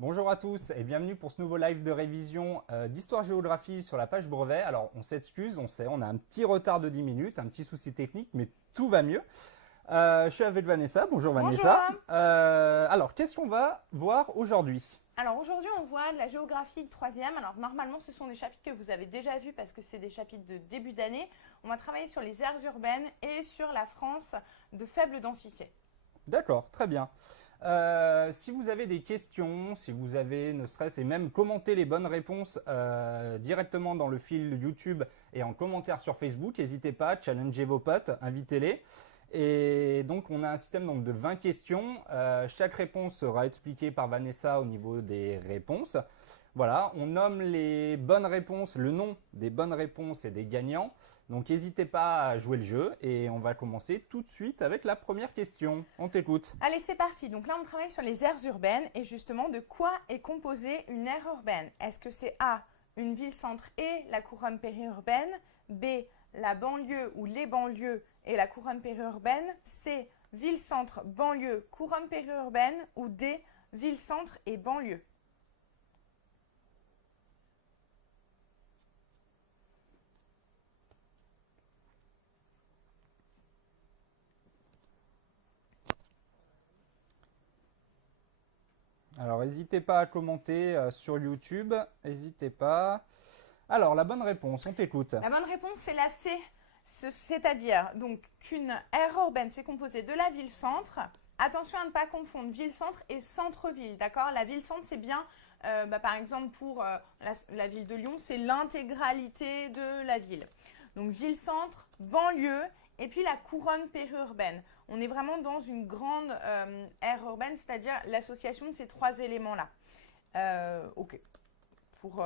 Bonjour à tous et bienvenue pour ce nouveau live de révision d'histoire-géographie sur la page brevet. Alors on s'excuse, on sait, on a un petit retard de 10 minutes, un petit souci technique, mais tout va mieux. Je suis avec Vanessa. Bonjour Bonjour. Vanessa. Alors qu'est-ce qu'on va voir aujourd'hui? Alors aujourd'hui, on voit de la géographie de troisième. Alors normalement, ce sont des chapitres que vous avez déjà vus parce que c'est des chapitres de début d'année. On va travailler sur les aires urbaines et sur la France de faible densité. D'accord, très bien. Si vous avez des questions, si vous avez ne serait-ce et même commenter les bonnes réponses directement dans le fil YouTube et en commentaire sur Facebook, n'hésitez pas, challengez vos potes, invitez-les. Et donc on a un système donc, de 20 questions. Chaque réponse sera expliquée par Vanessa au niveau des réponses. Voilà, on nomme les bonnes réponses, le nom des bonnes réponses et des gagnants. Donc n'hésitez pas à jouer le jeu et on va commencer tout de suite avec la première question. On t'écoute. Allez, c'est parti. Donc là, on travaille sur les aires urbaines et justement de quoi est composée une aire urbaine. Est-ce que c'est A, une ville-centre et la couronne périurbaine, B, la banlieue ou les banlieues et la couronne périurbaine, C, ville-centre, banlieue, couronne périurbaine ou D, ville-centre et banlieue? Alors n'hésitez pas à commenter sur YouTube, n'hésitez pas. Alors la bonne réponse, on t'écoute. La bonne réponse, c'est la C. C'est-à-dire donc qu'une aire urbaine, c'est composé de la ville-centre. Attention à ne pas confondre ville-centre et centre-ville, d'accord? La ville-centre, c'est bien, par exemple, pour la ville de Lyon, c'est l'intégralité de la ville. Donc ville-centre, banlieue, et puis la couronne périurbaine. On est vraiment dans une grande aire urbaine, c'est-à-dire l'association de ces trois éléments-là. Ok. Pour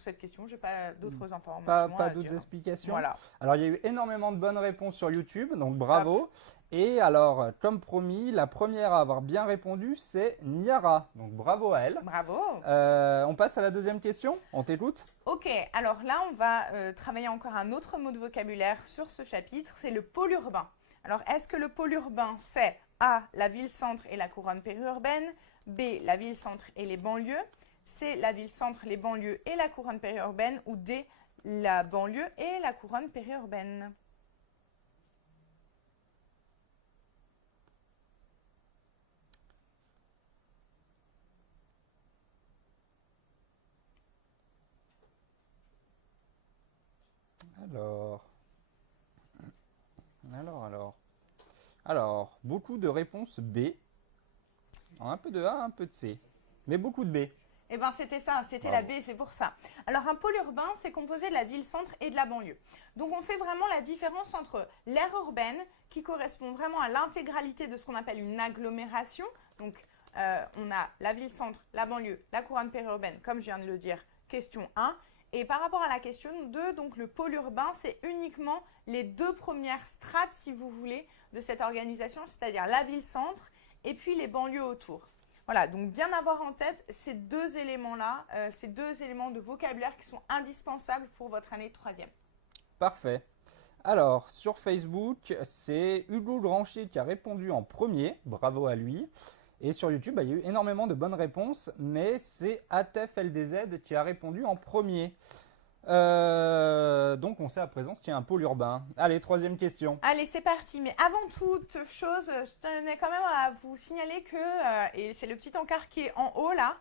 cette question, je n'ai pas d'autres informations Pas à d'autres dire. explications. Voilà. Alors il y a eu énormément de bonnes réponses sur YouTube, donc Top. bravo. Et alors, comme promis, la première à avoir bien répondu, c'est Niara. Donc bravo à elle. Bravo. On passe à la deuxième question, on t'écoute. Ok, alors là, on va travailler encore un autre mot de vocabulaire sur ce chapitre, c'est le pôle urbain. Alors, est-ce que le pôle urbain, c'est A, la ville-centre et la couronne périurbaine, B, la ville-centre et les banlieues, C, la ville-centre, les banlieues et la couronne périurbaine, ou D, la banlieue et la couronne périurbaine? Alors, alors. Alors, beaucoup de réponses B. Un peu de A, un peu de C. Mais beaucoup de B. Eh bien, c'était ça, c'était la B, c'est pour ça. Alors, un pôle urbain, c'est composé de la ville-centre et de la banlieue. Donc, on fait vraiment la différence entre l'aire urbaine, qui correspond vraiment à l'intégralité de ce qu'on appelle une agglomération. Donc, on a la ville-centre, la banlieue, la couronne périurbaine, comme je viens de le dire, question 1. Et par rapport à la question 2, donc le pôle urbain, c'est uniquement les deux premières strates, si vous voulez, de cette organisation, c'est-à-dire la ville-centre et puis les banlieues autour. Voilà, donc bien avoir en tête ces deux éléments-là, ces deux éléments de vocabulaire qui sont indispensables pour votre année de troisième. Parfait. Alors, sur Facebook, c'est Hugo Grancher qui a répondu en premier. Bravo à lui. Et sur YouTube, il y a eu énormément de bonnes réponses, mais c'est Atef LDZ qui a répondu en premier. Donc on sait à présent ce qu'il y a un pôle urbain. Allez, troisième question. Allez, c'est parti. Mais avant toute chose, je tenais quand même à vous signaler que, et c'est le petit encart qui est en haut là,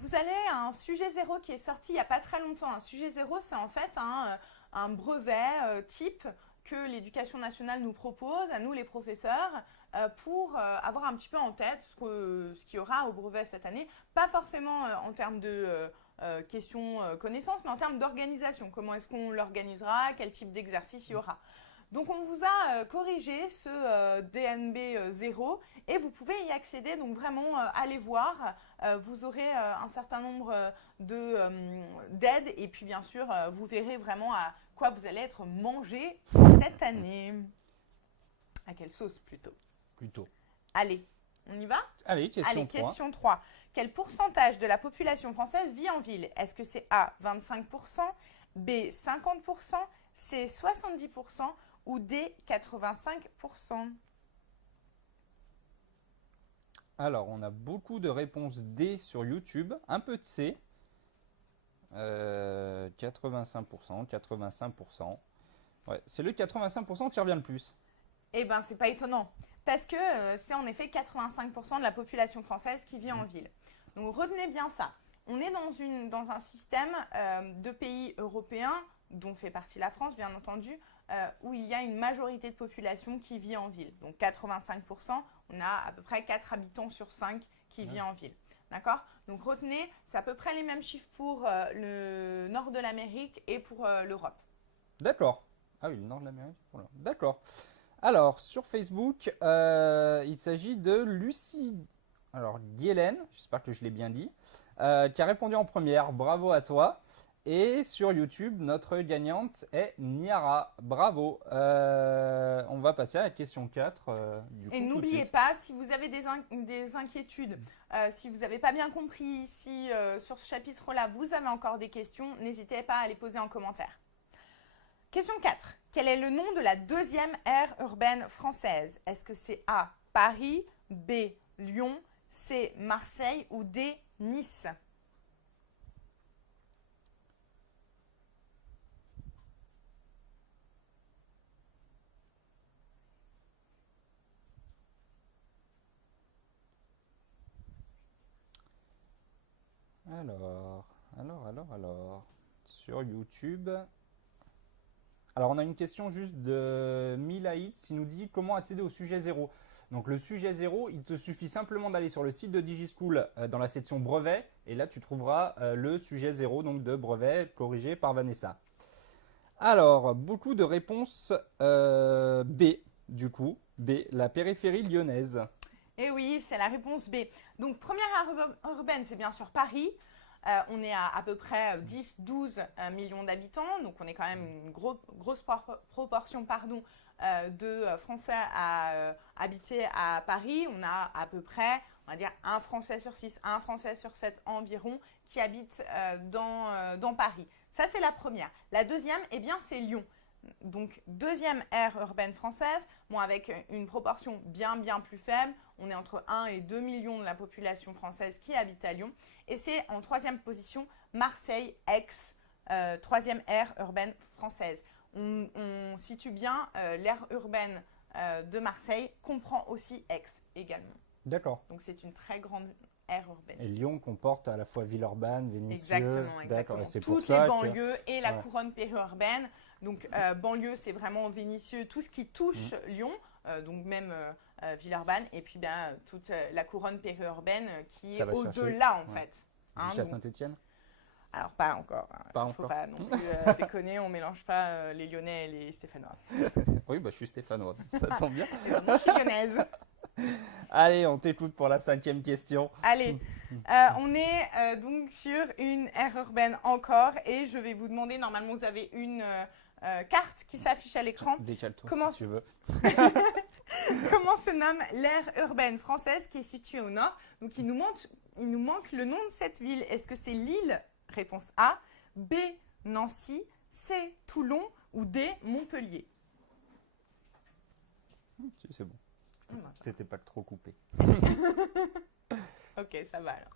vous allez à un sujet zéro qui est sorti il n'y a pas très longtemps. Un sujet zéro, c'est en fait un brevet type que l'éducation nationale nous propose, à nous les professeurs, pour avoir un petit peu en tête ce qu'il y aura au brevet cette année. Pas forcément en termes de questions connaissances, mais en termes d'organisation. Comment est-ce qu'on l'organisera? Quel type d'exercice il y aura? Donc on vous a corrigé ce DNB 0 et vous pouvez y accéder. Donc vraiment, allez voir. Vous aurez un certain nombre d'aides et puis bien sûr, vous verrez vraiment à quoi vous allez être mangé cette année. À quelle sauce plutôt? Allez, on y va? Allez, question Allez, 3. question 3. Quel pourcentage de la population française vit en ville? Est-ce que c'est A, 25%, B, 50%, C, 70% ou D, 85%? Alors, on a beaucoup de réponses D sur YouTube, un peu de C. 85%, 85%. Ouais, c'est le 85% qui revient le plus. Eh bien, c'est pas étonnant. Parce que c'est en effet 85% de la population française qui vit en ville. Donc, retenez bien ça. On est dans un système de pays européens, dont fait partie la France, bien entendu, où il y a une majorité de population qui vit en ville. Donc 85%, on a à peu près 4 habitants sur 5 qui vivent en ville. D'accord? Donc retenez, c'est à peu près les mêmes chiffres pour le nord de l'Amérique et pour l'Europe. D'accord. Ah oui, le nord de l'Amérique. Voilà. D'accord. Alors, sur Facebook, il s'agit de Lucie. Alors, Guélène, j'espère que je l'ai bien dit, qui a répondu en première. Bravo à toi. Et sur YouTube, notre gagnante est Niara. Bravo. On va passer à la question 4. Et n'oubliez pas, si vous avez des inquiétudes, si vous n'avez pas bien compris, si sur ce chapitre-là, vous avez encore des questions, n'hésitez pas à les poser en commentaire. Question 4. Quel est le nom de la deuxième aire urbaine française? Est-ce que c'est A, Paris, B, Lyon, C, Marseille ou D, Nice? Alors. Sur YouTube. Alors, on a une question juste de Milaït qui nous dit comment accéder au sujet 0. Donc, le sujet 0, il te suffit simplement d'aller sur le site de DigiSchool dans la section brevet. Et là, tu trouveras le sujet 0, donc de brevet corrigé par Vanessa. Alors, beaucoup de réponses B, du coup. B, la périphérie lyonnaise. Eh oui, c'est la réponse B. Donc, première aire urbaine, c'est bien sûr Paris. On est à peu près 10-12 millions d'habitants. Donc, on est quand même une grosse proportion de Français à habiter à Paris. On a à peu près, on va dire, un Français sur 6, un Français sur 7 environ qui habite dans Paris. Ça, c'est la première. La deuxième, eh bien, c'est Lyon. Donc, deuxième aire urbaine française, bon, avec une proportion bien plus faible. On est entre 1 et 2 millions de la population française qui habite à Lyon. Et c'est en troisième position Marseille, Aix, troisième aire urbaine française. On situe bien l'aire urbaine de Marseille, comprend aussi Aix également. D'accord. Donc, c'est une très grande aire urbaine. Et Lyon comporte à la fois Villeurbanne, Vénissieux. Exactement. C'est toutes pour ça les banlieues et la voilà. couronne périurbaine. Donc, banlieue, c'est vraiment Vénissieux, tout ce qui touche Lyon, donc même Villeurbanne, et puis toute la couronne périurbaine qui est au-delà, en fait. Jusqu'à Saint-Étienne? Alors, pas encore. Il ne faut pas non plus déconner, on ne mélange pas les Lyonnais et les Stéphanois. Oui, je suis stéphanois, ça tombe bien. Moi, je suis lyonnaise. Allez, on t'écoute pour la 5e question. Allez, on est donc sur une aire urbaine encore, et je vais vous demander, normalement, vous avez une carte qui s'affiche à l'écran. Décale-toi si tu veux. Comment se nomme l'aire urbaine française qui est située au nord? Donc, il nous manque le nom de cette ville. Est-ce que c'est Lille? Réponse A. B. Nancy. C. Toulon. Ou D. Montpellier. Si, c'est bon. T'étais pas trop coupé. Ok, ça va alors.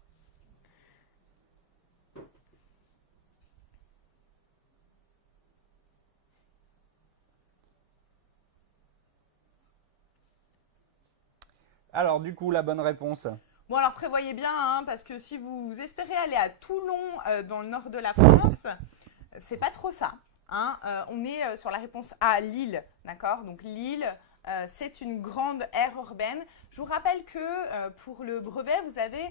Alors, du coup, la bonne réponse. Bon, alors prévoyez bien, hein, parce que si vous espérez aller à Toulon, dans le nord de la France, c'est pas trop ça. Hein. On est sur la réponse A, Lille, d'accord? Donc Lille, c'est une grande aire urbaine. Je vous rappelle que pour le brevet, vous avez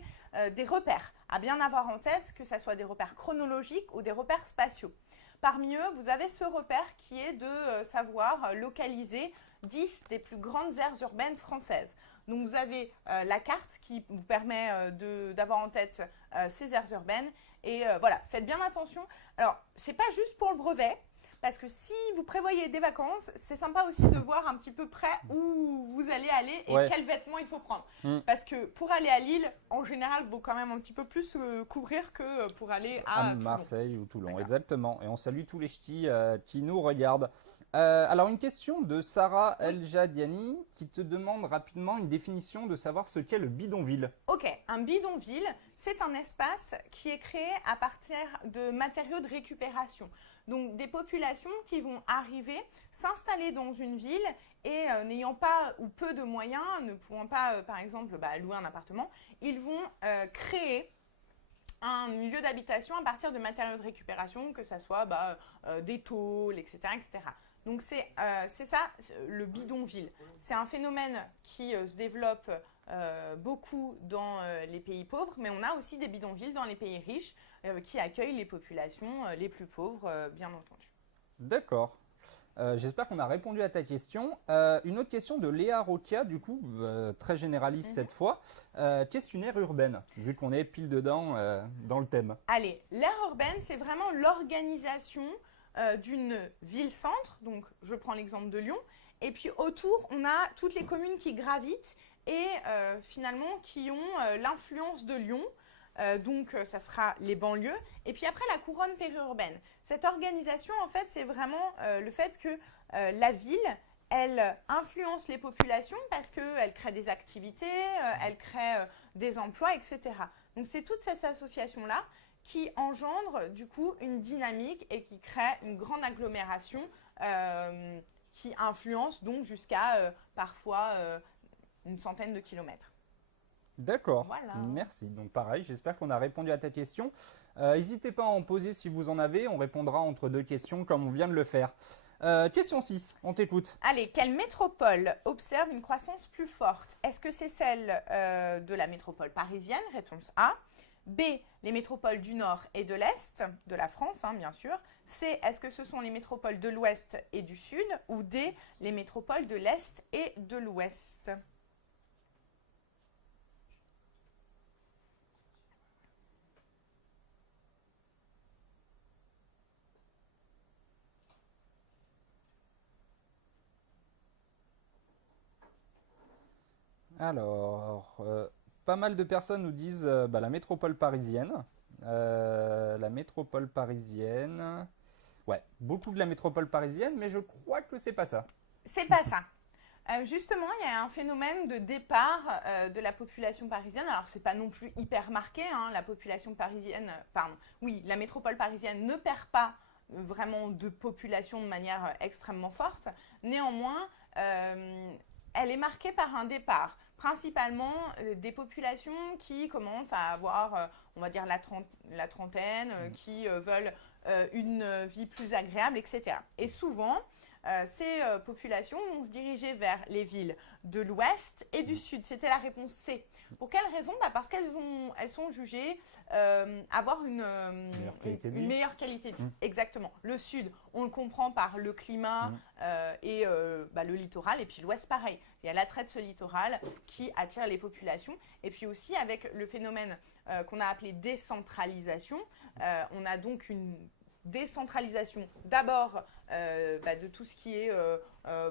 des repères à bien avoir en tête, que ce soit des repères chronologiques ou des repères spatiaux. Parmi eux, vous avez ce repère qui est de savoir localiser 10 des plus grandes aires urbaines françaises. Donc, vous avez la carte qui vous permet d'avoir en tête ces aires urbaines. Et voilà, faites bien attention. Alors, ce n'est pas juste pour le brevet, parce que si vous prévoyez des vacances, c'est sympa aussi de voir un petit peu près où vous allez aller et quels vêtements il faut prendre. Parce que pour aller à Lille, en général, il faut quand même un petit peu plus couvrir que pour aller à Marseille ou Toulon. Exactement. Et on salue tous les ch'tis qui nous regardent. Alors, une question de Sarah El Jadiani qui te demande rapidement une définition de savoir ce qu'est le bidonville. Ok, un bidonville, c'est un espace qui est créé à partir de matériaux de récupération. Donc des populations qui vont arriver, s'installer dans une ville et n'ayant pas ou peu de moyens, ne pouvant pas par exemple louer un appartement, ils vont créer un lieu d'habitation à partir de matériaux de récupération, que ce soit des tôles, etc. etc. Donc c'est ça le bidonville. C'est un phénomène qui se développe beaucoup dans les pays pauvres, mais on a aussi des bidonvilles dans les pays riches qui accueillent les populations les plus pauvres, bien entendu. D'accord. J'espère qu'on a répondu à ta question. Une autre question de Léa Roquia, du coup, très généraliste cette fois. Qu'est-ce qu'une aire urbaine, vu qu'on est pile dedans dans le thème? Allez, l'aire urbaine, c'est vraiment l'organisation d'une ville-centre. Donc, je prends l'exemple de Lyon. Et puis, autour, on a toutes les communes qui gravitent et finalement qui ont l'influence de Lyon. Donc, ça sera les banlieues. Et puis après, la couronne périurbaine. Cette organisation, en fait, c'est vraiment le fait que la ville, elle influence les populations parce qu'elle crée des activités, elle crée des emplois, etc. Donc, c'est toute cette association-là qui engendre du coup une dynamique et qui crée une grande agglomération qui influence donc jusqu'à parfois une centaine de kilomètres. D'accord, Voilà. merci. Donc pareil, j'espère qu'on a répondu à ta question. N'hésitez pas à en poser si vous en avez, on répondra entre deux questions comme on vient de le faire. Question 6, on t'écoute. Allez, quelle métropole observe une croissance plus forte? Est-ce que c'est celle de la métropole parisienne? Réponse A. B, les métropoles du Nord et de l'Est, de la France, bien sûr. C, est-ce que ce sont les métropoles de l'Ouest et du Sud? Ou D, les métropoles de l'Est et de l'Ouest? Alors, pas mal de personnes nous disent la métropole parisienne. La métropole parisienne. Ouais, beaucoup de la métropole parisienne, mais je crois que c'est pas ça. C'est pas ça. Justement, il y a un phénomène de départ de la population parisienne. Alors, c'est pas non plus hyper marqué. La population parisienne, oui, la métropole parisienne ne perd pas vraiment de population de manière extrêmement forte. Néanmoins, elle est marquée par un départ, principalement des populations qui commencent à avoir, on va dire, la trentaine, qui veulent une vie plus agréable, etc. Et souvent, ces populations vont se diriger vers les villes de l'Ouest et du Sud. C'était la réponse C. Pour quelle raison? Parce qu'elles sont jugées avoir une meilleure qualité de vie. Exactement. Le Sud, on le comprend par le climat et le littoral. Et puis l'Ouest, pareil. Il y a l'attrait de ce littoral qui attire les populations. Et puis aussi avec le phénomène qu'on a appelé décentralisation, on a donc une décentralisation d'abord de tout ce qui est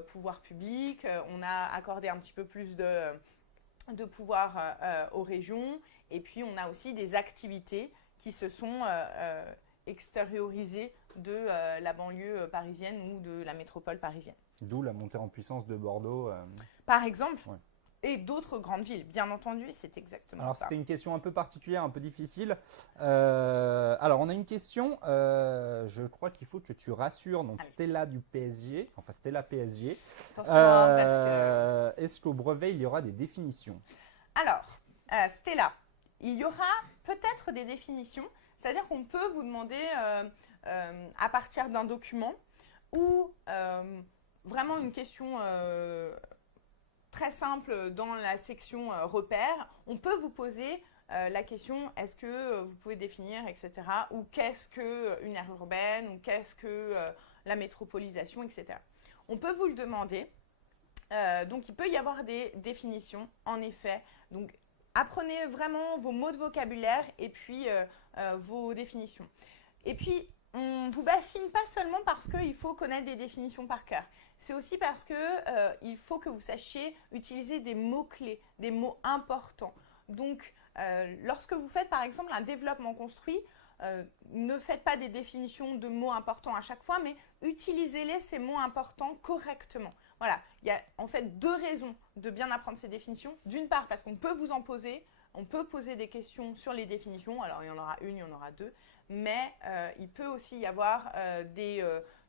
pouvoir public. On a accordé un petit peu plus de pouvoir aux régions. Et puis, on a aussi des activités qui se sont extériorisées de la banlieue parisienne ou de la métropole parisienne. D'où la montée en puissance de Bordeaux. Par exemple, et d'autres grandes villes. Bien entendu, c'est exactement Alors, ça. c'était une question un peu particulière, un peu difficile. Alors, on a une question. Je crois qu'il faut que tu rassures. Donc, Stella du PSG. Enfin, Stella PSG. Attention, parce que... Est-ce qu'au brevet, il y aura des définitions? Alors, Stella, il y aura peut-être des définitions. C'est-à-dire qu'on peut vous demander, à partir d'un document ou vraiment une question... très simple dans la section repères, on peut vous poser la question est-ce que vous pouvez définir, etc. ou qu'est-ce qu'une aire urbaine ou qu'est-ce que la métropolisation, etc. On peut vous le demander. Donc, il peut y avoir des définitions, en effet. Donc, apprenez vraiment vos mots de vocabulaire et puis vos définitions. Et puis, on ne vous bassine pas seulement parce qu'il faut connaître des définitions par cœur. C'est aussi parce qu'il faut que vous sachiez utiliser des mots-clés, des mots importants. Donc, lorsque vous faites par exemple un développement construit, ne faites pas des définitions de mots importants à chaque fois, mais utilisez-les, ces mots importants, correctement. Voilà, il y a en fait 2 raisons de bien apprendre ces définitions. D'une part, parce qu'on peut vous en poser, on peut poser des questions sur les définitions, alors il y en aura une, il y en aura 2, mais il peut aussi y avoir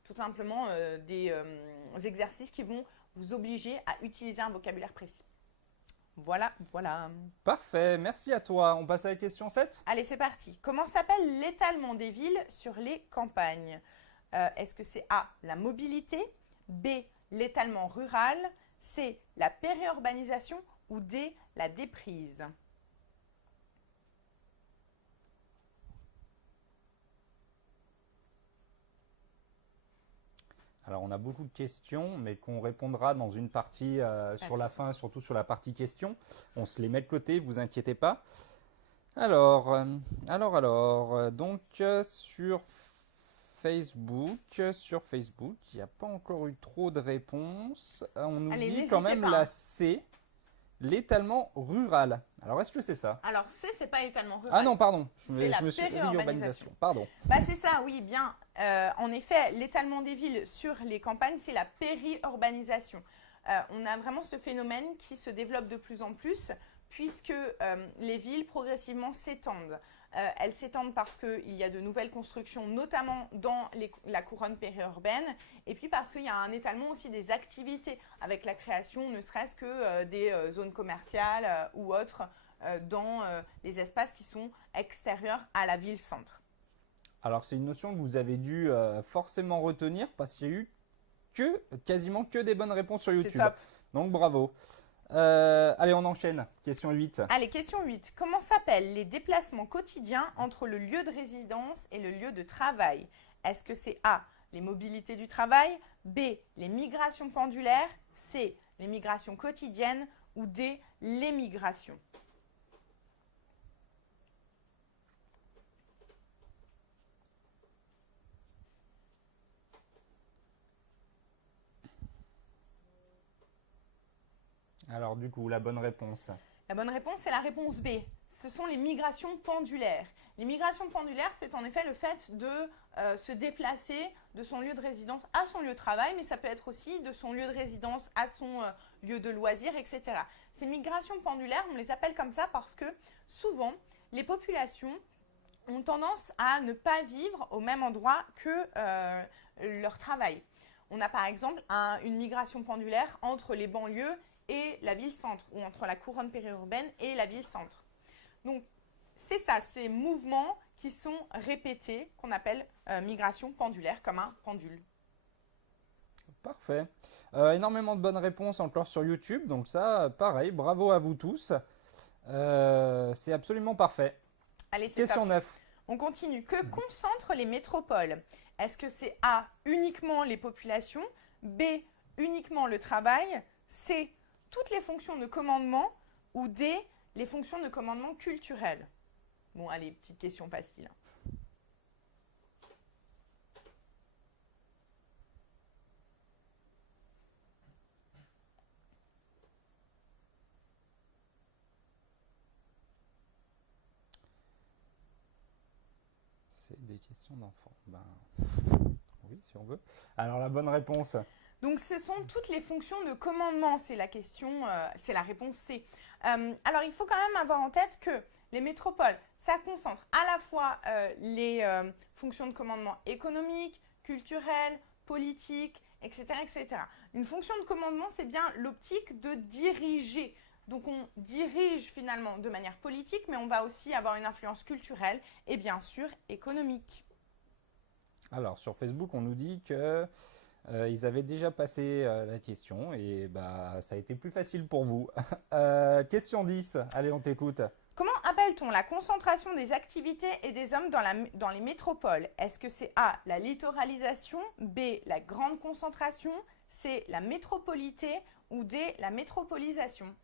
tout simplement des exercices qui vont vous obliger à utiliser un vocabulaire précis. Voilà, voilà. Parfait, merci à toi. On passe à la question 7. Allez, c'est parti. Comment s'appelle l'étalement des villes sur les campagnes? Est-ce que c'est A, la mobilité, B, l'étalement rural, C, la périurbanisation ou D, la déprise? Alors, on a beaucoup de questions, mais qu'on répondra dans une partie sur la fin, surtout sur la partie questions. On se les met de côté, vous inquiétez pas. Alors, donc sur Facebook, il n'y a pas encore eu trop de réponses. On nous dit quand même la C, l'étalement rural. Alors, est-ce que c'est ça? Alors, C, c'est pas l'étalement rural. Ah non, pardon, c'est la périurbanisation. Pardon. Bah, c'est ça, oui, bien. En effet, l'étalement des villes sur les campagnes, c'est la périurbanisation. On a vraiment ce phénomène qui se développe de plus en plus, puisque les villes progressivement s'étendent. Elles s'étendent parce qu'il y a de nouvelles constructions, notamment dans la couronne périurbaine, et puis parce qu'il y a un étalement aussi des activités, avec la création ne serait-ce que des zones commerciales ou autres dans les espaces qui sont extérieurs à la ville-centre. Alors c'est une notion que vous avez dû forcément retenir, parce qu'il y a eu quasiment que des bonnes réponses sur YouTube. C'est top. Donc bravo. Allez, on enchaîne. Question 8. Allez, question 8. Comment s'appellent les déplacements quotidiens entre le lieu de résidence et le lieu de travail? Est-ce que c'est A, les mobilités du travail, B, les migrations pendulaires, C, les migrations quotidiennes ou D, l'émigration? Alors du coup, la bonne réponse. La bonne réponse, c'est la réponse B. Ce sont les migrations pendulaires. Les migrations pendulaires, c'est en effet le fait de se déplacer de son lieu de résidence à son lieu de travail, mais ça peut être aussi de son lieu de résidence à son lieu de loisir, etc. Ces migrations pendulaires, on les appelle comme ça parce que souvent, les populations ont tendance à ne pas vivre au même endroit que leur travail. On a par exemple une migration pendulaire entre les banlieues et la ville-centre, ou entre la couronne périurbaine et la ville-centre. Donc, c'est ça, ces mouvements qui sont répétés, qu'on appelle migration pendulaire, comme un pendule. Parfait. Énormément de bonnes réponses encore sur YouTube, donc ça, pareil, bravo à vous tous. C'est absolument parfait. Allez, c'est Question top. 9. On continue. Que concentrent les métropoles? Est-ce que c'est A, uniquement les populations, B, uniquement le travail, C, toutes les fonctions de commandement ou D, les fonctions de commandement culturelles? Bon, allez, petite question facile. C'est des questions d'enfants. Ben, oui, si on veut. Alors la bonne réponse. Donc, ce sont toutes les fonctions de commandement, c'est la question, c'est la réponse C. Alors, il faut quand même avoir en tête que les métropoles, ça concentre à la fois les fonctions de commandement économique, culturel, politique, etc., etc. Une fonction de commandement, c'est bien l'optique de diriger. Donc, on dirige finalement de manière politique, mais on va aussi avoir une influence culturelle et bien sûr économique. Alors sur Facebook, on nous dit que ils avaient déjà passé la question et bah, ça a été plus facile pour vous. Question 10, allez on t'écoute. Comment appelle-t-on la concentration des activités et des hommes dans les métropoles? Est-ce que c'est A, la littoralisation, B, la grande concentration, C, la métropolité ou D, la métropolisation?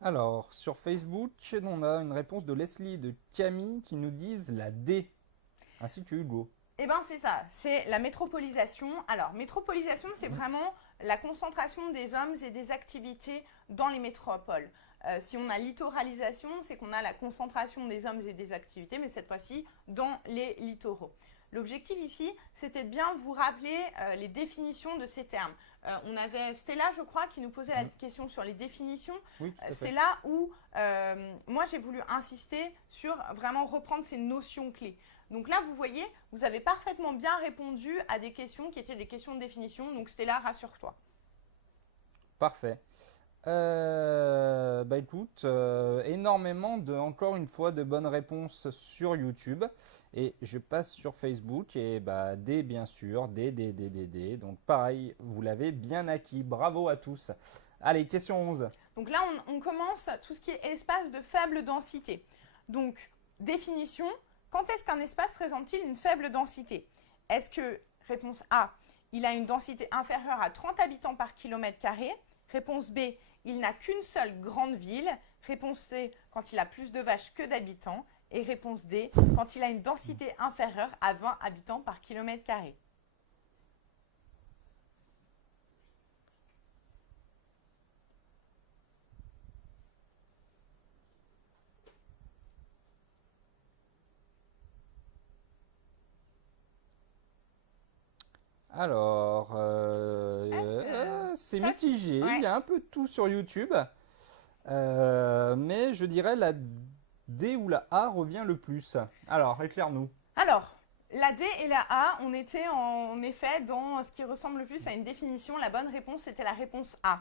Alors, sur Facebook, on a une réponse de Leslie et de Camille qui nous disent la D, ainsi que Hugo. Eh bien, c'est ça, c'est la métropolisation. Alors, métropolisation, c'est vraiment la concentration des hommes et des activités dans les métropoles. Si on a littoralisation, c'est qu'on a la concentration des hommes et des activités, mais cette fois-ci dans les littoraux. L'objectif ici, c'était de bien vous rappeler les définitions de ces termes. On avait Stella, je crois, qui nous posait la question sur les définitions. Oui, tout à fait. C'est là où moi, j'ai voulu insister sur vraiment reprendre ces notions clés. Donc là, vous voyez, vous avez parfaitement bien répondu à des questions qui étaient des questions de définition. Donc Stella, rassure-toi. Parfait. Écoute, énormément encore une fois, de bonnes réponses sur YouTube. Et je passe sur Facebook et D bien sûr, D. Donc pareil, vous l'avez bien acquis. Bravo à tous. Allez, question 11. Donc là, on commence tout ce qui est espace de faible densité. Donc, définition, quand est-ce qu'un espace présente-t-il une faible densité? Est-ce que, réponse A, il a une densité inférieure à 30 habitants par kilomètre carré? Réponse B, il n'a qu'une seule grande ville. Réponse C, quand il a plus de vaches que d'habitants. Et réponse D, quand il a une densité inférieure à 20 habitants par kilomètre carré. Alors, c'est mitigé. Ouais. Il y a un peu de tout sur YouTube. Mais je dirais la D ou la A revient le plus. Alors, éclaire-nous. Alors, la D et la A, on était en effet dans ce qui ressemble le plus à une définition. La bonne réponse était la réponse A.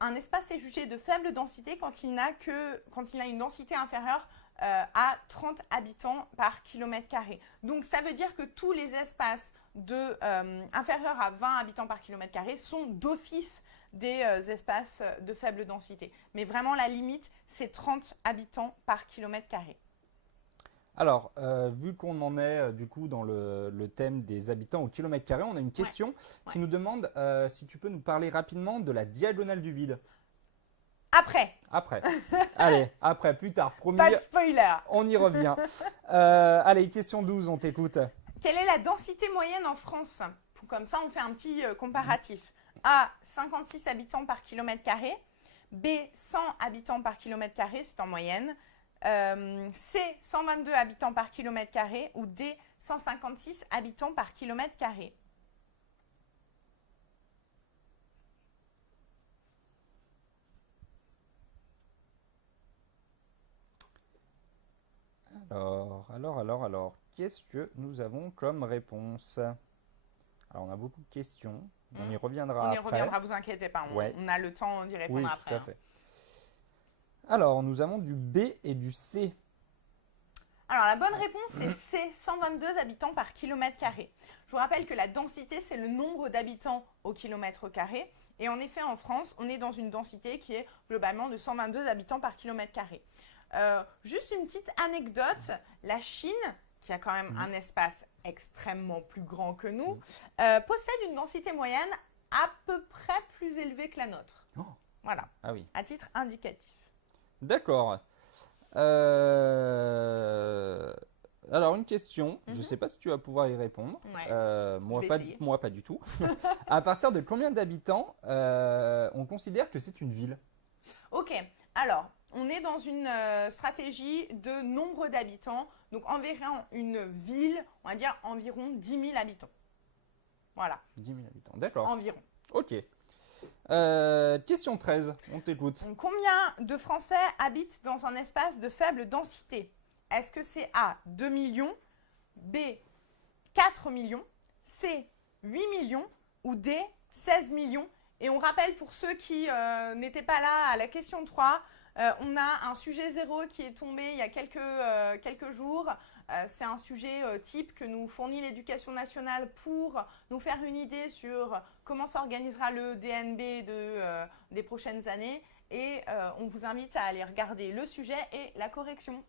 Un espace est jugé de faible densité quand il a une densité inférieure à 30 habitants par kilomètre carré. Donc, ça veut dire que tous les espaces inférieurs à 20 habitants par kilomètre carré sont d'office des espaces de faible densité. Mais vraiment, la limite, c'est 30 habitants par kilomètre carré. Alors, vu qu'on en est du coup dans le thème des habitants au kilomètre carré, on a une question qui nous demande si tu peux nous parler rapidement de la diagonale du vide. Après. Allez, après, plus tard, promis. Pas de spoiler. On y revient. Allez, question 12, on t'écoute. Quelle est la densité moyenne en France? Comme ça, on fait un petit comparatif. A, 56 habitants par kilomètre carré. B, 100 habitants par kilomètre carré, c'est en moyenne. C, 122 habitants par kilomètre carré. Ou D, 156 habitants par kilomètre carré. Alors, qu'est-ce que nous avons comme réponse? Alors, on a beaucoup de questions. On y reviendra après. On y reviendra, vous inquiétez pas. On a le temps d'y répondre après. Oui, tout à fait. Alors, nous avons du B et du C. Alors, la bonne réponse, c'est C, 122 habitants par kilomètre carré. Je vous rappelle que la densité, c'est le nombre d'habitants au kilomètre carré. Et en effet, en France, on est dans une densité qui est globalement de 122 habitants par kilomètre carré. Juste une petite anecdote, la Chine, qui a quand même un espace extrêmement plus grand que nous, possède une densité moyenne à peu près plus élevée que la nôtre. Oh. Voilà, Ah oui. à titre indicatif. D'accord. Alors, une question, je ne sais pas si tu vas pouvoir y répondre. Moi, pas du tout. À partir de combien d'habitants on considère que c'est une ville? Ok, alors, on est dans une stratégie de nombre d'habitants. Donc, environ une ville, on va dire environ 10 000 habitants. Voilà. 10 000 habitants, d'accord. Environ. Ok. Question 13, on t'écoute. Donc, combien de Français habitent dans un espace de faible densité? Est-ce que c'est A, 2 millions, B, 4 millions, C, 8 millions ou D, 16 millions? Et on rappelle pour ceux qui n'étaient pas là à la question 3, on a un sujet 0 qui est tombé il y a quelques jours. C'est un sujet type que nous fournit l'Éducation nationale pour nous faire une idée sur comment s'organisera le DNB des prochaines années. Et on vous invite à aller regarder le sujet et la correction.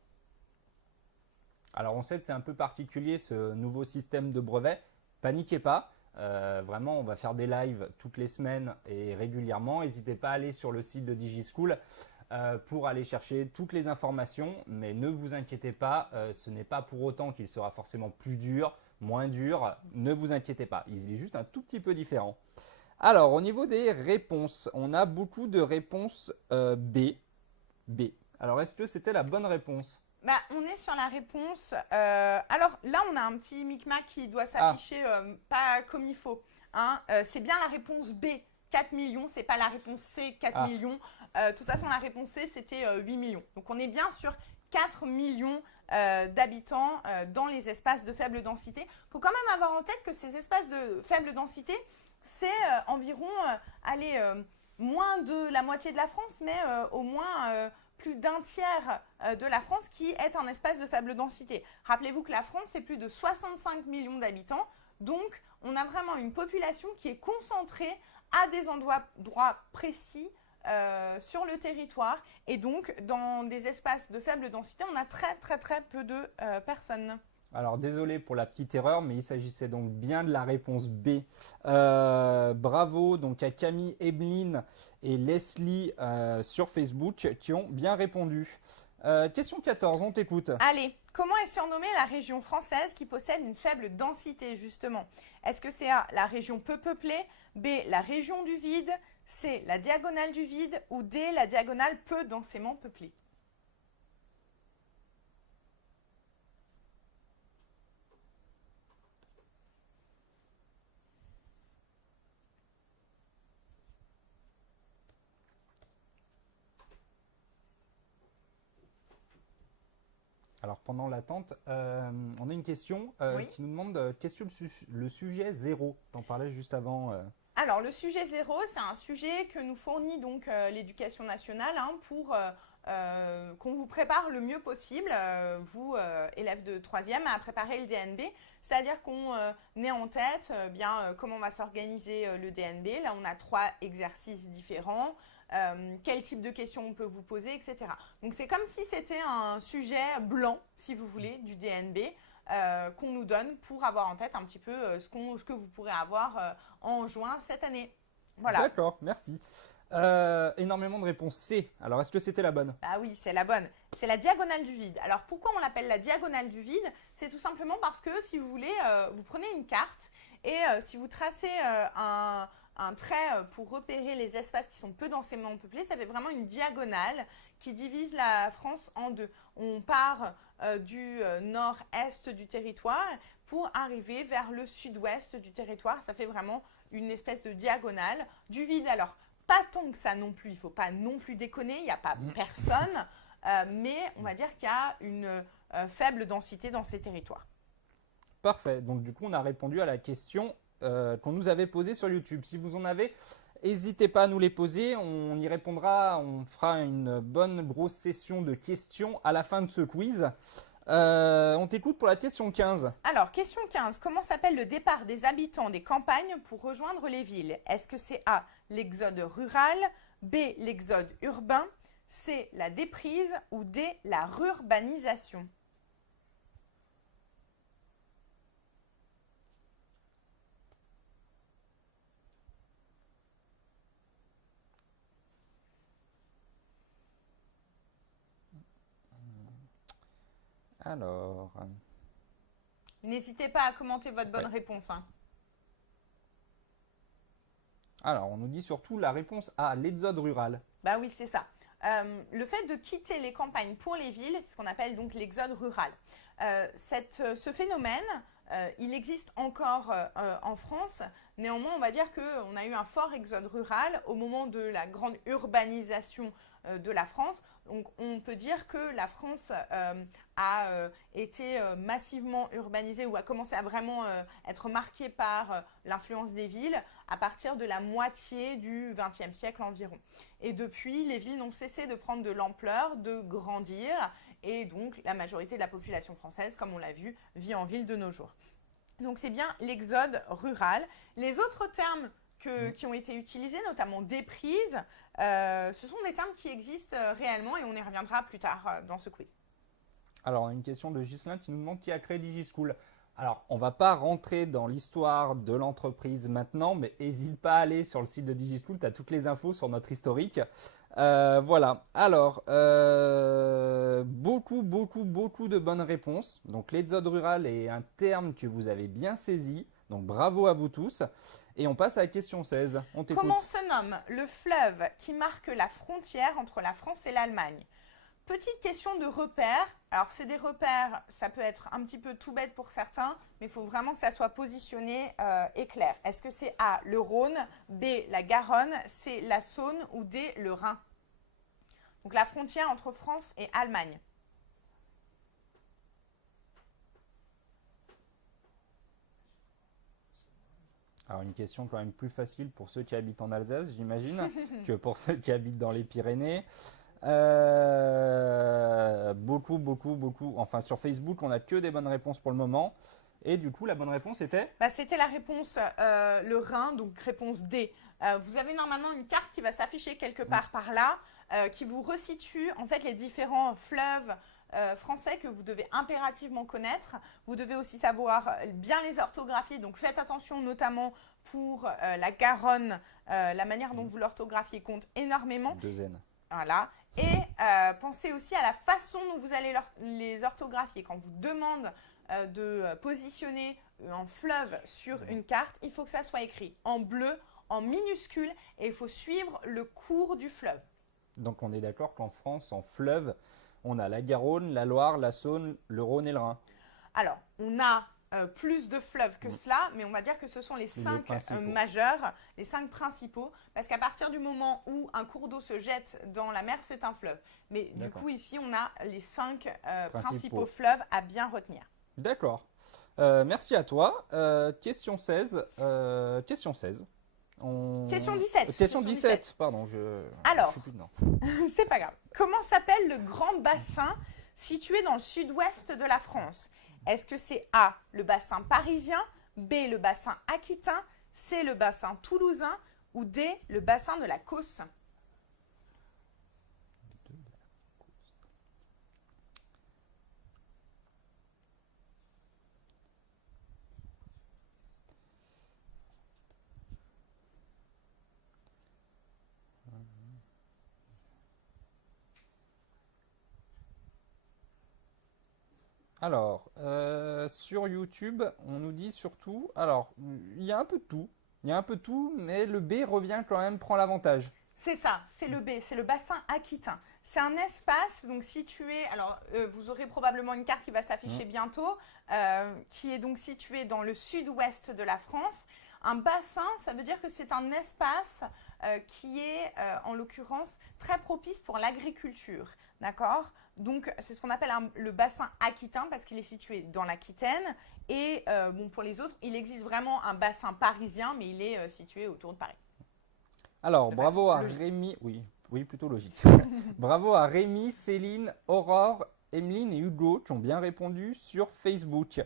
Alors on sait que c'est un peu particulier ce nouveau système de brevet. Paniquez pas. Vraiment, on va faire des lives toutes les semaines et régulièrement. N'hésitez pas à aller sur le site de DigiSchool. pour aller chercher toutes les informations. Mais ne vous inquiétez pas, ce n'est pas pour autant qu'il sera forcément plus dur, moins dur. Ne vous inquiétez pas, il est juste un tout petit peu différent. Alors, au niveau des réponses, on a beaucoup de réponses B. B. Alors, est-ce que c'était la bonne réponse? Bah, on est sur la réponse. Alors là, on a un petit micmac qui doit s'afficher pas comme il faut. Hein. C'est bien la réponse B, 4 millions. C'est pas la réponse C, 4 millions. De toute façon, la réponse C, c'était 8 millions. Donc, on est bien sur 4 millions d'habitants dans les espaces de faible densité. Il faut quand même avoir en tête que ces espaces de faible densité, c'est environ moins de la moitié de la France, mais au moins plus d'un tiers de la France qui est un espace de faible densité. Rappelez-vous que la France, c'est plus de 65 millions d'habitants. Donc, on a vraiment une population qui est concentrée à des endroits précis sur le territoire. Et donc, dans des espaces de faible densité, on a très peu de personnes. Alors, désolé pour la petite erreur, mais il s'agissait donc bien de la réponse B. Bravo donc à Camille, Emeline et Leslie sur Facebook qui ont bien répondu. Question 14, on t'écoute. Allez, comment est surnommée la région française qui possède une faible densité, justement? Est-ce que c'est A, la région peu peuplée, B, la région du vide, C, la diagonale du vide ou D, la diagonale peu densément peuplée? Alors, pendant l'attente, on a une question Oui. qui nous demande qu'est-ce que le sujet 0? T'en parlais juste avant. Alors, le sujet 0, c'est un sujet que nous fournit donc l'éducation nationale pour qu'on vous prépare le mieux possible, vous, élèves de 3e, à préparer le DNB. C'est-à-dire qu'on ait en tête comment on va s'organiser le DNB. Là, on a 3 exercices différents. Quel type de questions on peut vous poser, etc. Donc, c'est comme si c'était un sujet blanc, si vous voulez, du DNB qu'on nous donne pour avoir en tête un petit peu ce que vous pourrez avoir en juin cette année. Voilà. D'accord, merci. Énormément de réponses C. Alors, est-ce que c'était la bonne? Ah oui, c'est la bonne. C'est la diagonale du vide. Alors, pourquoi on l'appelle la diagonale du vide? C'est tout simplement parce que, si vous voulez, vous prenez une carte et si vous tracez un trait pour repérer les espaces qui sont peu densément peuplés, ça fait vraiment une diagonale qui divise la France en deux. On part du nord-est du territoire pour arriver vers le sud-ouest du territoire. Ça fait vraiment une espèce de diagonale du vide. Alors, pas tant que ça non plus, il ne faut pas non plus déconner, il n'y a pas personne, mais on va dire qu'il y a une faible densité dans ces territoires. Parfait, donc du coup on a répondu à la question qu'on nous avait posée sur YouTube. Si vous en avez, n'hésitez pas à nous les poser, on y répondra, on fera une bonne grosse session de questions à la fin de ce quiz. On t'écoute pour la question 15. Alors, question 15. Comment s'appelle le départ des habitants des campagnes pour rejoindre les villes? Est-ce que c'est A, l'exode rural, B, l'exode urbain, C, la déprise ou D, la rurbanisation? Alors, N'hésitez pas à commenter votre bonne réponse. on nous dit surtout la réponse A, l'exode rural. Bah oui, c'est ça. Le fait de quitter les campagnes pour les villes, c'est ce qu'on appelle donc l'exode rural. Ce phénomène, il existe encore en France. Néanmoins, on va dire qu'on a eu un fort exode rural au moment de la grande urbanisation de la France. Donc, on peut dire que la France a été massivement urbanisée ou a commencé à vraiment être marquée par l'influence des villes à partir de la moitié du XXe siècle environ. Et depuis, les villes n'ont cessé de prendre de l'ampleur, de grandir, et donc la majorité de la population française, comme on l'a vu, vit en ville de nos jours. Donc c'est bien l'exode rural. Les autres termes qui ont été utilisés, notamment déprise, ce sont des termes qui existent réellement et on y reviendra plus tard dans ce quiz. Alors, une question de Ghislain qui nous demande qui a créé DigiSchool. Alors, on va pas rentrer dans l'histoire de l'entreprise maintenant, mais n'hésite pas à aller sur le site de DigiSchool, tu as toutes les infos sur notre historique. Voilà. Alors, beaucoup de bonnes réponses. Donc, l'exode rural est un terme que vous avez bien saisi. Donc, bravo à vous tous. Et on passe à la question 16. On t'écoute. Comment se nomme le fleuve qui marque la frontière entre la France et l'Allemagne? Petite question de repères. Alors, c'est des repères, ça peut être un petit peu tout bête pour certains, mais il faut vraiment que ça soit positionné et clair. Est-ce que c'est A, le Rhône, B, la Garonne, C, la Saône ou D, le Rhin? Donc, la frontière entre France et Allemagne. Alors, une question quand même plus facile pour ceux qui habitent en Alsace, j'imagine, que pour ceux qui habitent dans les Pyrénées. Beaucoup. Enfin, sur Facebook, on n'a que des bonnes réponses pour le moment. Et du coup, la bonne réponse était C'était la réponse le Rhin, donc réponse D. Vous avez normalement une carte qui va s'afficher quelque part par là, qui vous resitue en fait les différents fleuves français que vous devez impérativement connaître. Vous devez aussi savoir bien les orthographier, donc faites attention notamment pour la Garonne, la manière dont vous l'orthographiez compte énormément. 2 N. Voilà. Et pensez aussi à la façon dont vous allez les orthographier. Quand vous demande de positionner un fleuve sur une carte, il faut que ça soit écrit en bleu, en minuscule, et il faut suivre le cours du fleuve. Donc on est d'accord qu'en France, en fleuve, on a la Garonne, la Loire, la Saône, le Rhône et le Rhin. Alors, on a plus de fleuves que cela, mais on va dire que ce sont les 5 majeurs, les 5 principaux, parce qu'à partir du moment où un cours d'eau se jette dans la mer, c'est un fleuve. Mais du coup, ici, on a les 5 principaux fleuves à bien retenir. D'accord. Merci à toi. Question 16. Question 16. Question 17. Question 17, pardon. Alors, je suis plus dedans. C'est pas grave. Comment s'appelle le grand bassin situé dans le sud-ouest de la France? Est-ce que c'est A, le bassin parisien, B, le bassin aquitain, C, le bassin toulousain ou D, le bassin de la Causse? Alors, sur YouTube, on nous dit surtout. Alors, il y a un peu de tout. Il y a un peu de tout, mais le B revient quand même, prend l'avantage. C'est ça, c'est le B, c'est le bassin aquitain. C'est un espace donc situé, alors vous aurez probablement une carte qui va s'afficher bientôt, qui est donc situé dans le sud-ouest de la France. Un bassin, ça veut dire que c'est un espace qui est en l'occurrence très propice pour l'agriculture. D'accord? Donc, c'est ce qu'on appelle le bassin aquitain parce qu'il est situé dans l'Aquitaine. Et bon, pour les autres, il existe vraiment un bassin parisien, mais il est situé autour de Paris. Alors, bravo à Rémi. Oui, plutôt logique. Bravo à Rémi, Céline, Aurore, Emeline et Hugo qui ont bien répondu sur Facebook.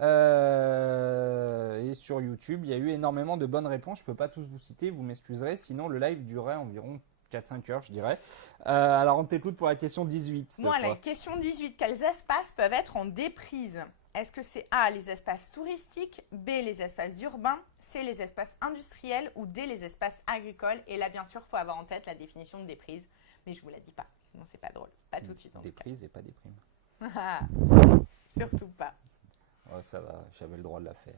Et sur YouTube, il y a eu énormément de bonnes réponses. Je ne peux pas tous vous citer, vous m'excuserez. Sinon, le live durait environ 4-5 heures, je dirais. Alors, on t'écoute pour la question 18. Bon, allez, question 18. Quels espaces peuvent être en déprise? Est-ce que c'est A, les espaces touristiques, B, les espaces urbains, C, les espaces industriels ou D, les espaces agricoles? Et là, bien sûr, il faut avoir en tête la définition de déprise. Mais je ne vous la dis pas, sinon c'est pas drôle. Pas tout de suite. Déprise et pas déprime. Surtout pas. Oh, ça va, j'avais le droit de la faire.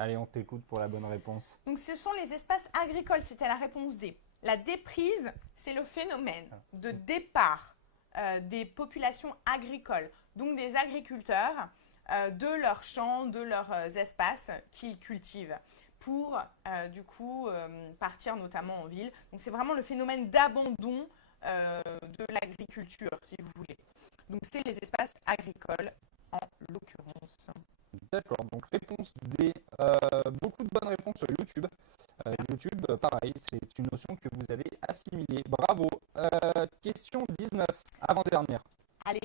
Allez, on t'écoute pour la bonne réponse. Donc, ce sont les espaces agricoles, c'était la réponse D. La déprise, c'est le phénomène de départ des populations agricoles, donc des agriculteurs, de leurs champs, de leurs espaces qu'ils cultivent pour, du coup, partir notamment en ville. Donc, c'est vraiment le phénomène d'abandon de l'agriculture, si vous voulez. Donc, c'est les espaces agricoles, en l'occurrence. D'accord, donc réponse D. Beaucoup de bonnes réponses sur YouTube. YouTube, pareil, c'est une notion que vous avez assimilée. Bravo. Question 19, avant-dernière. Allez,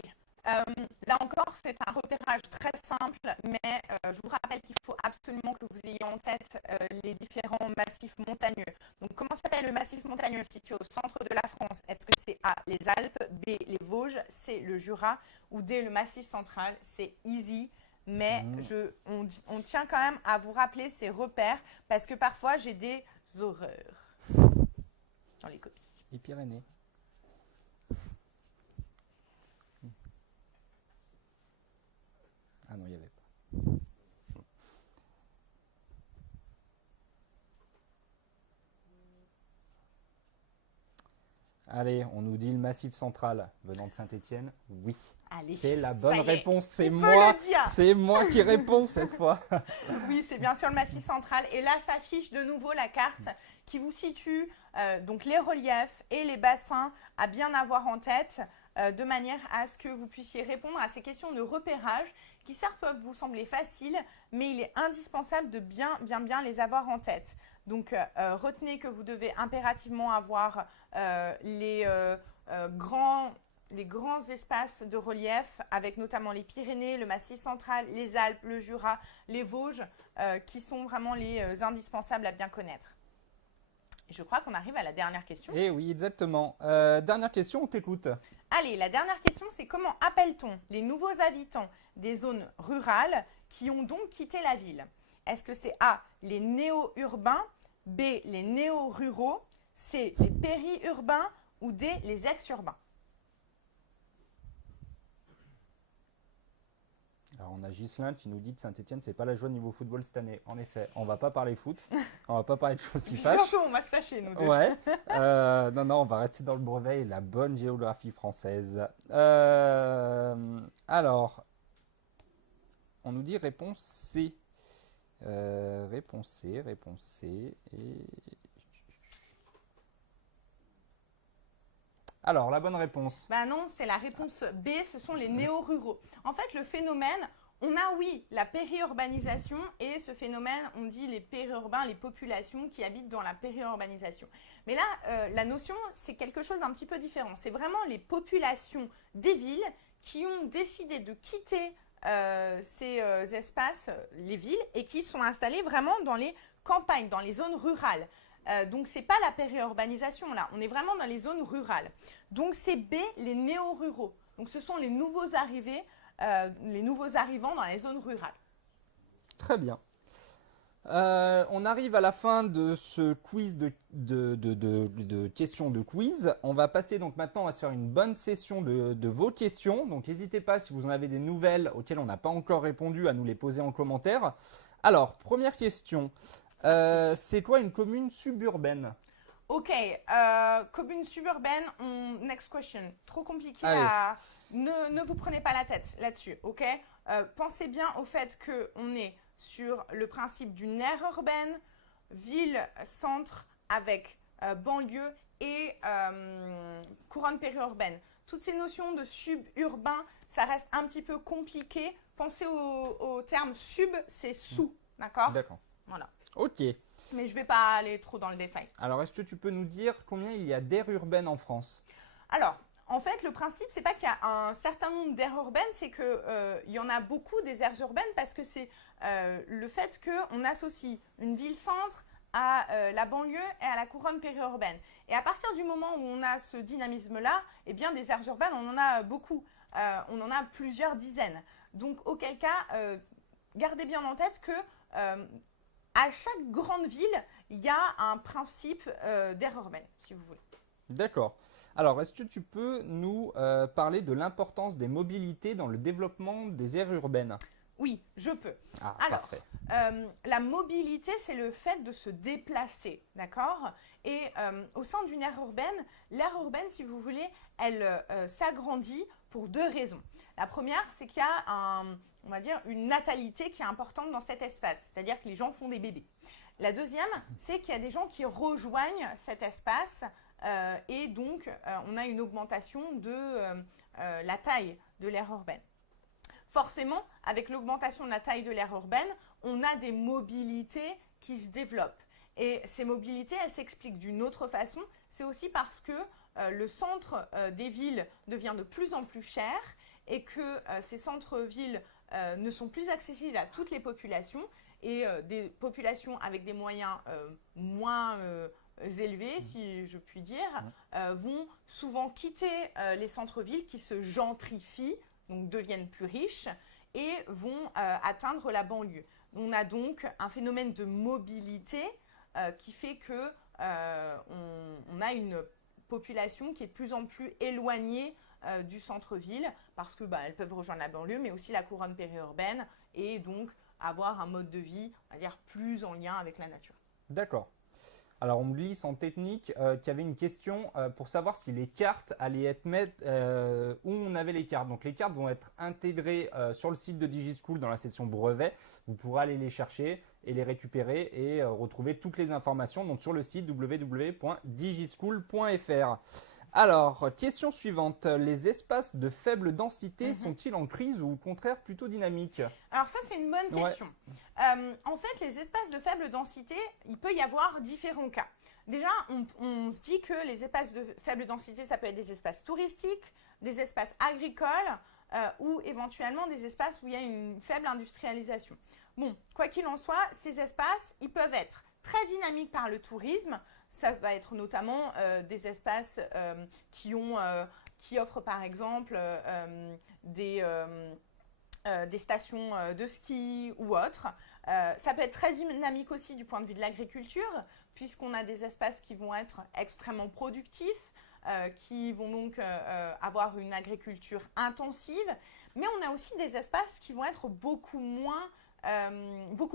Là encore, c'est un repérage très simple, mais je vous rappelle qu'il faut absolument que vous ayez en tête les différents massifs montagneux. Donc, comment s'appelle le massif montagneux situé au centre de la France? Est-ce que c'est A, les Alpes, B, les Vosges, C, le Jura ou D, le massif central? C'est easy, mais on tient quand même à vous rappeler ces repères parce que parfois, j'ai des horreurs dans les copies. Les Pyrénées. Ah non, il n'y avait pas. Allez, on nous dit le massif central venant de Saint-Étienne. Oui, c'est la bonne réponse. C'est moi qui réponds cette fois. Oui, c'est bien sûr le massif central. Et là s'affiche de nouveau la carte qui vous situe donc les reliefs et les bassins à bien avoir en tête de manière à ce que vous puissiez répondre à ces questions de repérage qui certes peuvent vous sembler faciles, mais il est indispensable de bien les avoir en tête. Donc, retenez que vous devez impérativement avoir les grands espaces de relief avec notamment les Pyrénées, le Massif central, les Alpes, le Jura, les Vosges, qui sont vraiment les indispensables à bien connaître. Je crois qu'on arrive à la dernière question. Eh oui, exactement. Dernière question, on t'écoute. Allez, la dernière question, c'est comment appelle-t-on les nouveaux habitants des zones rurales qui ont donc quitté la ville? Est-ce que c'est A, les néo-urbains, B, les néo-ruraux, C, les péri-urbains ou D, les ex-urbains? Alors on a Ghislain qui nous dit que Saint-Étienne, c'est pas la joie niveau football cette année. En effet, on va pas parler foot, on va pas parler de choses qui fâchent. Surtout, on va se fâcher, nous deux. Ouais. Non, on va rester dans le brevet et la bonne géographie française. Alors, on nous dit réponse C. Réponse C. Alors, la bonne réponse. Bah non, c'est la réponse B, ce sont les néo-ruraux. En fait, le phénomène, on a oui la périurbanisation et ce phénomène, on dit les périurbains, les populations qui habitent dans la périurbanisation. Mais là, la notion, c'est quelque chose d'un petit peu différent. C'est vraiment les populations des villes qui ont décidé de quitter ces espaces, les villes, et qui sont installées vraiment dans les campagnes, dans les zones rurales. Donc, ce n'est pas la périurbanisation, là. On est vraiment dans les zones rurales. Donc, c'est B, les néo-ruraux. Donc, ce sont les nouveaux arrivés, les nouveaux arrivants dans les zones rurales. Très bien. On arrive à la fin de ce quiz de questions de quiz. On va passer donc maintenant à faire une bonne session de vos questions. Donc, n'hésitez pas, si vous en avez des nouvelles auxquelles on n'a pas encore répondu, à nous les poser en commentaire. Alors, première question. C'est quoi une commune suburbaine? Ok, commune suburbaine, next question. Trop compliqué Ne vous prenez pas la tête là-dessus, ok? Pensez bien au fait qu'on est sur le principe d'une aire urbaine, ville-centre avec banlieue et couronne périurbaine. Toutes ces notions de suburbain, ça reste un petit peu compliqué. Pensez au terme sub, c'est sous, d'accord? D'accord. Voilà. Ok. Mais je ne vais pas aller trop dans le détail. Alors, est-ce que tu peux nous dire combien il y a d'aires urbaines en France? Alors, en fait, le principe, c'est pas qu'il y a un certain nombre d'aires urbaines, c'est qu'il y en a beaucoup des aires urbaines parce que c'est le fait qu'on associe une ville-centre à la banlieue et à la couronne périurbaine. Et à partir du moment où on a ce dynamisme-là, eh bien, des aires urbaines, on en a beaucoup. On en a plusieurs dizaines. Donc, auquel cas, gardez bien en tête que à chaque grande ville, il y a un principe d'aire urbaine, si vous voulez. D'accord. Alors, est-ce que tu peux nous parler de l'importance des mobilités dans le développement des aires urbaines? Oui, je peux. Ah, alors, parfait. La mobilité, c'est le fait de se déplacer, d'accord? Et au sein d'une aire urbaine, l'aire urbaine, si vous voulez, elle s'agrandit pour deux raisons. La première, c'est qu'il y a on va dire, une natalité qui est importante dans cet espace, c'est-à-dire que les gens font des bébés. La deuxième, c'est qu'il y a des gens qui rejoignent cet espace et donc on a une augmentation de la taille de l'aire urbaine. Forcément, avec l'augmentation de la taille de l'aire urbaine, on a des mobilités qui se développent. Et ces mobilités, elles s'expliquent d'une autre façon. C'est aussi parce que le centre des villes devient de plus en plus cher et que ces centres-villes ne sont plus accessibles à toutes les populations et des populations avec des moyens moins élevés, si je puis dire, vont souvent quitter les centres-villes qui se gentrifient, donc deviennent plus riches et vont atteindre la banlieue. On a donc un phénomène de mobilité qui fait que on a une population qui est de plus en plus éloignée du centre-ville parce que elles peuvent rejoindre la banlieue, mais aussi la couronne périurbaine et donc avoir un mode de vie, on va dire, plus en lien avec la nature. D'accord. Alors, on me glisse en technique qu'il y avait une question pour savoir si les cartes allaient être où on avait les cartes. Donc, les cartes vont être intégrées sur le site de DigiSchool dans la section brevet. Vous pourrez aller les chercher et les récupérer et retrouver toutes les informations donc, sur le site www.digischool.fr. Alors, question suivante. Les espaces de faible densité sont-ils en crise ou au contraire plutôt dynamiques? Alors ça, c'est une bonne question. En fait, les espaces de faible densité, il peut y avoir différents cas. Déjà, on se dit que les espaces de faible densité, ça peut être des espaces touristiques, des espaces agricoles ou éventuellement des espaces où il y a une faible industrialisation. Bon, quoi qu'il en soit, ces espaces, ils peuvent être très dynamiques par le tourisme. Ça va être notamment des espaces qui offrent par exemple des stations de ski ou autres. Ça peut être très dynamique aussi du point de vue de l'agriculture, puisqu'on a des espaces qui vont être extrêmement productifs, qui vont donc avoir une agriculture intensive. Mais on a aussi des espaces qui vont être beaucoup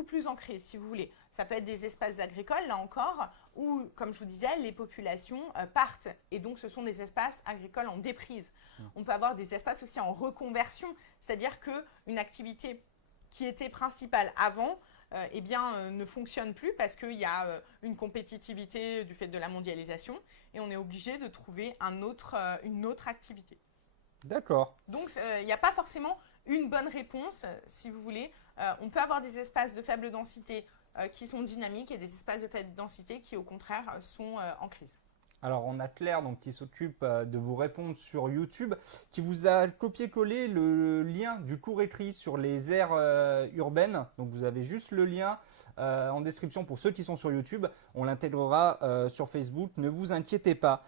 plus ancrés, si vous voulez. Ça peut être des espaces agricoles, là encore, où, comme je vous disais, les populations partent. Et donc, ce sont des espaces agricoles en déprise. On peut avoir des espaces aussi en reconversion, c'est-à-dire qu'une activité qui était principale avant, ne fonctionne plus parce qu'il y a une compétitivité du fait de la mondialisation et on est obligé de trouver une autre activité. D'accord. Donc, il n'y a pas forcément une bonne réponse, si vous voulez. On peut avoir des espaces de faible densité qui sont dynamiques et des espaces de faible densité qui, au contraire, sont en crise. Alors, on a Claire donc, qui s'occupe de vous répondre sur YouTube, qui vous a copié-collé le lien du cours écrit sur les aires urbaines. Donc, vous avez juste le lien en description pour ceux qui sont sur YouTube. On l'intégrera sur Facebook, ne vous inquiétez pas.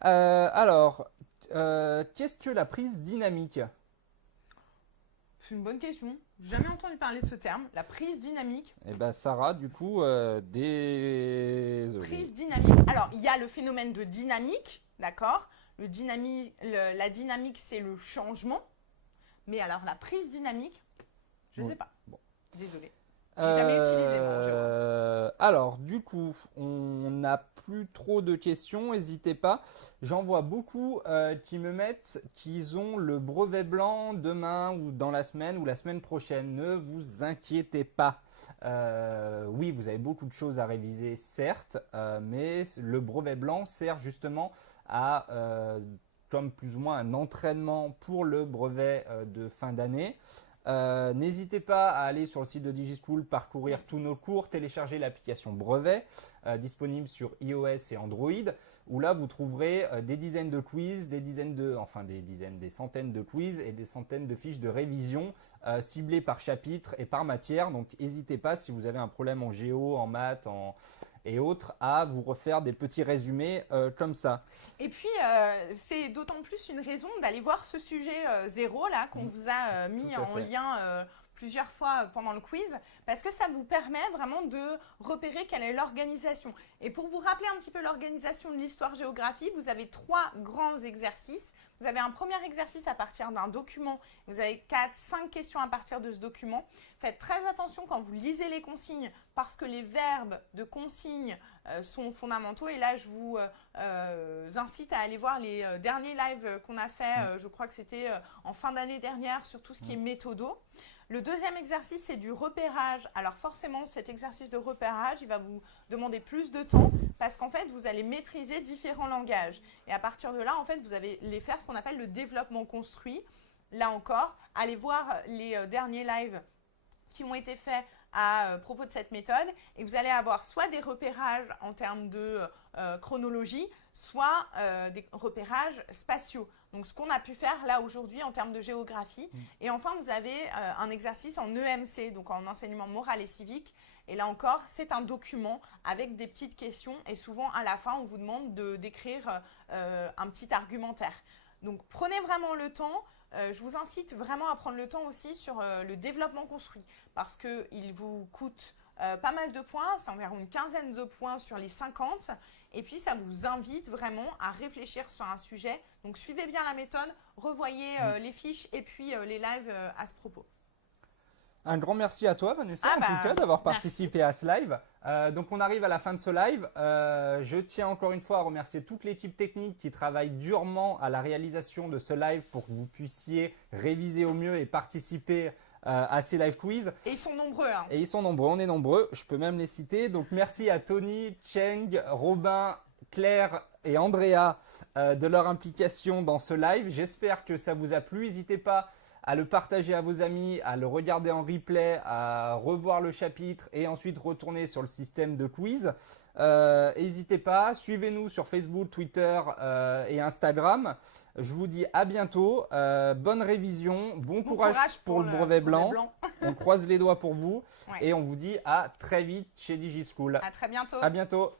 Qu'est-ce que la prise dynamique ? C'est une bonne question. Jamais entendu parler de ce terme, la prise dynamique. Eh bien, Sarah, du coup, désolé. Prise dynamique. Alors, il y a le phénomène de dynamique, d'accord ? La dynamique, c'est le changement. Mais alors, la prise dynamique, je ne sais pas. Bon. Désolée. J'ai jamais utilisé mon jeu. Alors, du coup, on n'a plus trop de questions, n'hésitez pas. J'en vois beaucoup qui me mettent qu'ils ont le brevet blanc demain ou dans la semaine ou la semaine prochaine. Ne vous inquiétez pas. Oui, vous avez beaucoup de choses à réviser, certes, mais le brevet blanc sert justement à, comme plus ou moins un entraînement pour le brevet de fin d'année. N'hésitez pas à aller sur le site de DigiSchool, parcourir tous nos cours, télécharger l'application Brevet disponible sur iOS et Android, où là vous trouverez des dizaines de quiz, des centaines de quiz et des centaines de fiches de révision ciblées par chapitre et par matière. Donc n'hésitez pas si vous avez un problème en géo, en maths, et autres, à vous refaire des petits résumés comme ça. Et puis, c'est d'autant plus une raison d'aller voir ce sujet 0 là qu'on vous a mis en lien plusieurs fois pendant le quiz, parce que ça vous permet vraiment de repérer quelle est l'organisation. Et pour vous rappeler un petit peu l'organisation de l'histoire-géographie, vous avez 3 grands exercices. Vous avez un premier exercice à partir d'un document. Vous avez 4-5 questions à partir de ce document. Faites très attention quand vous lisez les consignes parce que les verbes de consignes sont fondamentaux. Et là, je vous incite à aller voir les derniers lives qu'on a fait. Je crois que c'était en fin d'année dernière sur tout ce qui est méthodo. Le deuxième exercice, c'est du repérage. Alors forcément, cet exercice de repérage, il va vous demander plus de temps parce qu'en fait, vous allez maîtriser différents langages. Et à partir de là, en fait, vous allez faire ce qu'on appelle le développement construit. Là encore, allez voir les derniers lives qui ont été faits à propos de cette méthode et vous allez avoir soit des repérages en termes de chronologie, soit des repérages spatiaux. Donc, ce qu'on a pu faire là aujourd'hui en termes de géographie. Et enfin, vous avez un exercice en EMC, donc en enseignement moral et civique. Et là encore, c'est un document avec des petites questions. Et souvent, à la fin, on vous demande d'écrire un petit argumentaire. Donc, prenez vraiment le temps. Je vous incite vraiment à prendre le temps aussi sur le développement construit parce qu'il vous coûte pas mal de points. C'est environ une quinzaine de points sur les 50. Et puis, ça vous invite vraiment à réfléchir sur un sujet. Donc, suivez bien la méthode, revoyez les fiches et puis les lives à ce propos. Un grand merci à toi, Vanessa, en tout cas, d'avoir participé à ce live. Donc, on arrive à la fin de ce live. Je tiens encore une fois à remercier toute l'équipe technique qui travaille durement à la réalisation de ce live pour que vous puissiez réviser au mieux et participer à ces live quiz. Et ils sont nombreux. Hein. Et ils sont nombreux, on est nombreux. Je peux même les citer. Donc, merci à Tony, Cheng, Robin, Claire et Andrea de leur implication dans ce live. J'espère que ça vous a plu. N'hésitez pas à le partager à vos amis, à le regarder en replay, à revoir le chapitre et ensuite retourner sur le système de quiz. N'hésitez pas, suivez-nous sur Facebook, Twitter et Instagram. Je vous dis à bientôt, bonne révision, bon courage pour le brevet blanc. On croise les doigts pour vous et on vous dit à très vite chez DigiSchool. À très bientôt. À bientôt.